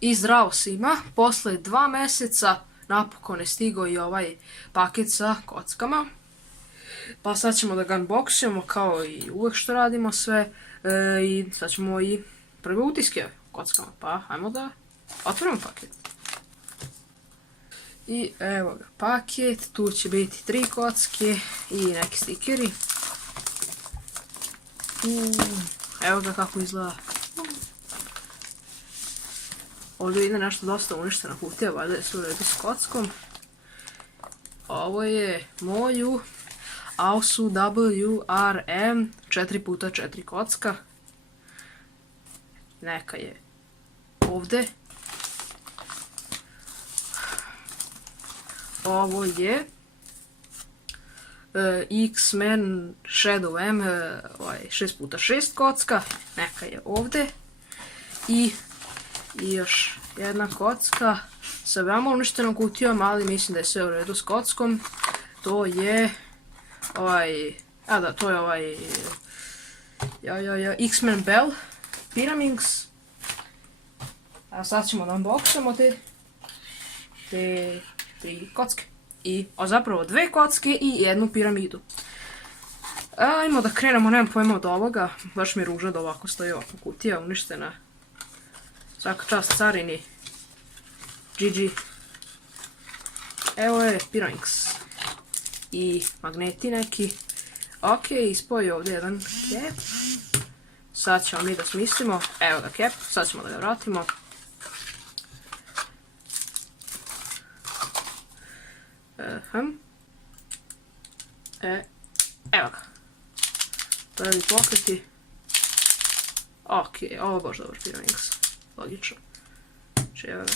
I zdravo svima, posle 2 meseca napokon je stigao i ovaj paket sa kockama. Pa sad ćemo da ga unboxujemo kao i uvek što radimo sve. I sad ćemo i prve utiske kockama, pa ajmo da otvorimo paket. I evo ga paket, tu će biti 3 kocke i neki stikeri. Evo ga kako izgleda. Ovdje ide nešto dosta uništena kutija, valjda je sve u redu s kockom. Ovo je moju ASUS WRM 4x4 kocka. Neka je ovdje. Ovo je X-Men Shadow M 6x6 kocka. Neka je ovdje. I još jedna kocka sa veoma uništenom kutijom, ali mislim da je sve u redu s kockom. To je X-Men Bell Pyraminx. A sad ćemo da unboxujemo te 3 kocke. Zapravo 2 kocke i jednu piramidu. Ajmo da krenemo, nemam pojma od ovoga. Baš mi je ruža da ovako stoji ovako kutija uništena. Svaka čast carini. GG. Evo je Pyraminx. I magneti neki. Ok, ispoji ovdje jedan kep. Sad ćemo mi da smislimo. Evo ga kep, sad ćemo da ga vratimo. Evo ga. Prvi pokreti. Ok, ovo je baš dobar Pyraminx. Logično. Znači evo ga.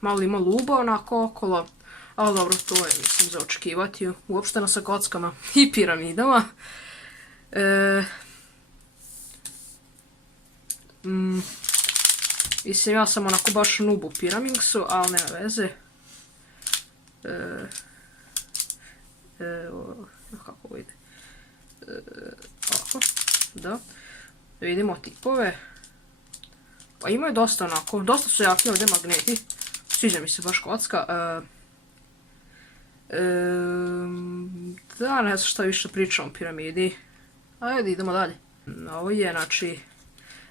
Malo ima luba onako okolo. Ali dobro, to je mislim za očekivati. Uopšteno sa kockama i piramidama. Mislim, ja sam onako baš noob u Pyraminxu, ali nema veze. Kako ovo ide? Ovako, da. Vidimo tipove. Pa imaju dosta onako, dosta su jaki ovdje magneti. Sviđa mi se baš kocka. Da, ne znam šta više pričam o piramidi. Ajde, idemo dalje. Ovo je, znači,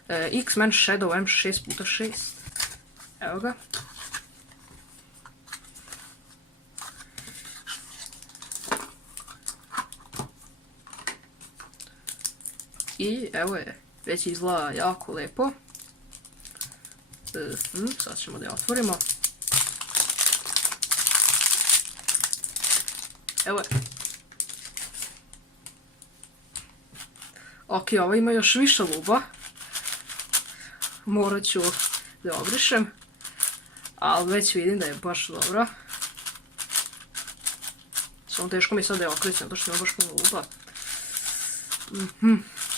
X-Men Shadow M 6x6. Evo ga. I evo je, već izgleda jako lepo. Sad ćemo da je otvorimo. Evo je. Ok, ovo ima još više luba. Morat ću da je obrišem. Ali već vidim da je baš dobra. Samo teško mi sad da je okrećem, zato što ima baš puno luba.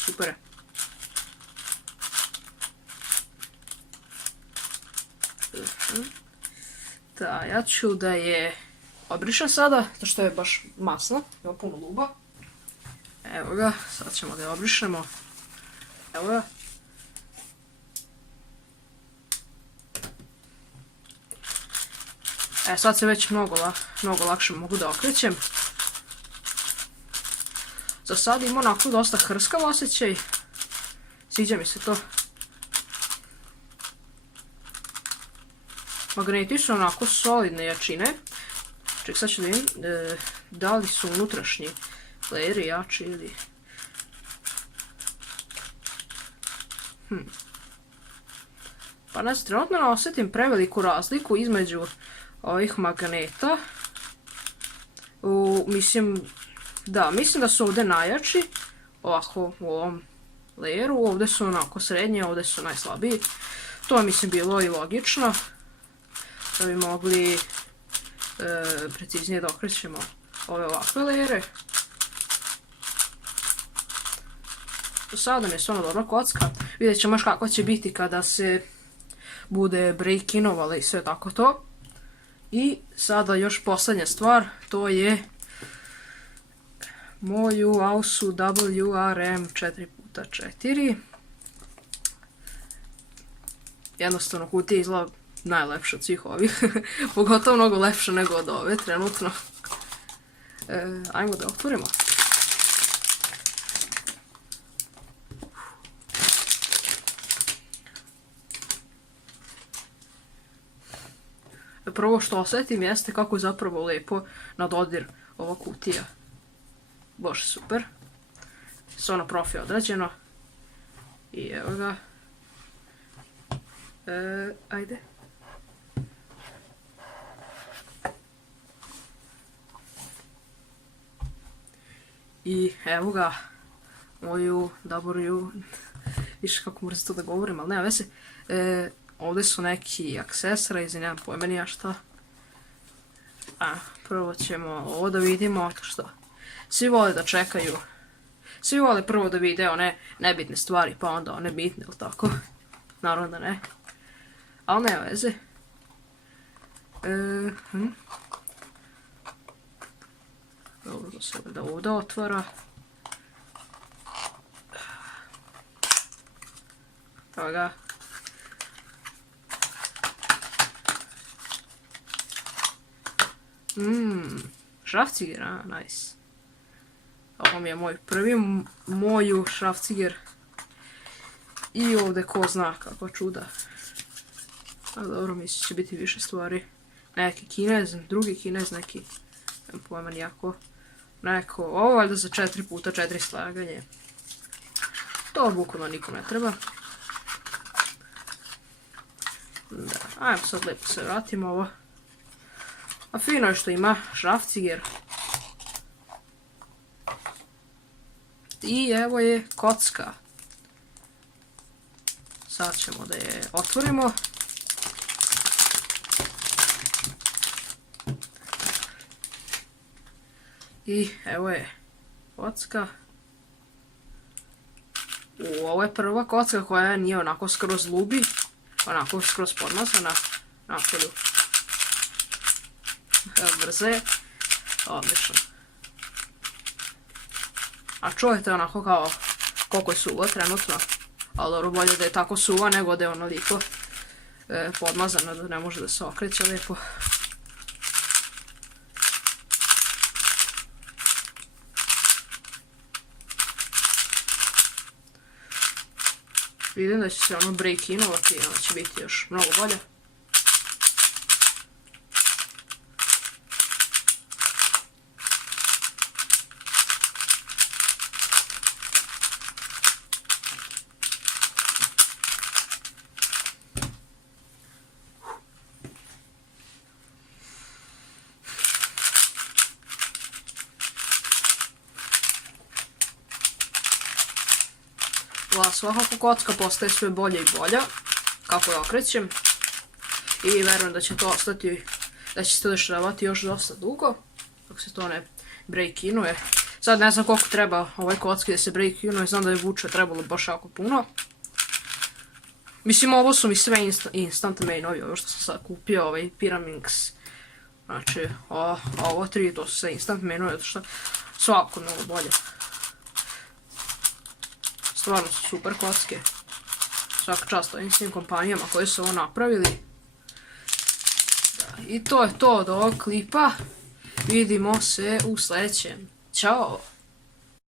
Super je. Da, ja ću da je obrišem sada, zato što je baš masno, ima puno luba. Evo ga, sad ćemo da je obrišemo. Evo ga. Sad se već mnogo lakše mogu da okrećem. Za sad ima onako dosta hrskav osjećaj. Sviđa mi se to. Magneti su onako solidne jačine. Ček, sad ću da vidim da li su unutrašnji layeri jači ili... Pa ne znam, trenutno ne osjetim preveliku razliku između ovih magneta. Mislim da su ovdje najjači. Ovako u ovom layeru. Ovdje su onako srednje, ovdje su najslabiji. To je mislim bilo i logično. Da bi mogli preciznije da okrećemo ove ovakve layere. Do sada mi je stvarno dobra kocka. Vidjet ćemo još kako će biti kada se bude break-inovala i sve tako to. I sada još posljednja stvar, to je moju ASUS WRM 4x4. jednostavno kutija izgleda najlepša od svih ovih. Pogotovo mnogo lepša nego od ove trenutno. Ajmo da otvorimo. Prvo što osjetim jeste kako je zapravo lepo na dodir ova kutija. Bože, super. Sono profi odrađeno. I evo ga. Ajde. I evo ga. Moju W. Više kako moram to da govorim, ali nema veze. Ovdje su neki aksesori, nemam pojma nija šta. Prvo ćemo ovo da vidimo, što svi vole da čekaju. Svi vole prvo da vide one nebitne stvari, pa onda one bitne, ili tako? Naravno da ne. Ali nema veze. Dobro, da se da ovdje otvara. Evo ga. Šrafciger, nice. Ovo mi je moj prvi moju šrafciger. I ovdje ko zna kakva čuda. Dobro, mislim će biti više stvari. Neki kinez, drugi kinez, neki, nemam pojma nijako. Neko, ovo valjda za 4x4 slaganje. To bukvalno nikom ne treba. Da, ajmo sad lijepo se vratimo ovo. A fino je što ima šrafciger. I evo je kocka. Sad ćemo da je otvorimo. I evo je kocka. Ovo je prva kocka koja nije onako skroz lubi. Onako skroz podmazana. Napolju. Brze. Odlično. A čujete onako kao koliko je suva trenutno. Ali dobro, bolje da je tako suva nego da je onoliko podmazana da ne može da se okreće lijepo. Vidim da će se ono break-inovati i ono će biti još mnogo bolje. Svakako kocka postaje sve bolje i bolja kako je okrećem i verujem da će to ostati, da će se to dešavati još dosta dugo dok se to ne break-inuje. Sad ne znam koliko treba ovoj kocki da se break-inuje, znam da je vuče trebalo baš jako puno. Mislim, ovo su mi sve instant mainovi, ovo što sam sad kupio, ovaj Pyraminx. Znači, ovo tri, to su sve instant mainovi, što svako mnogo bolje. Stvarno su super kocke. Svaka čast ovim svim kompanijama koje su ovo napravili. I to je to od ovog klipa. Vidimo se u sljedećem. Ćao!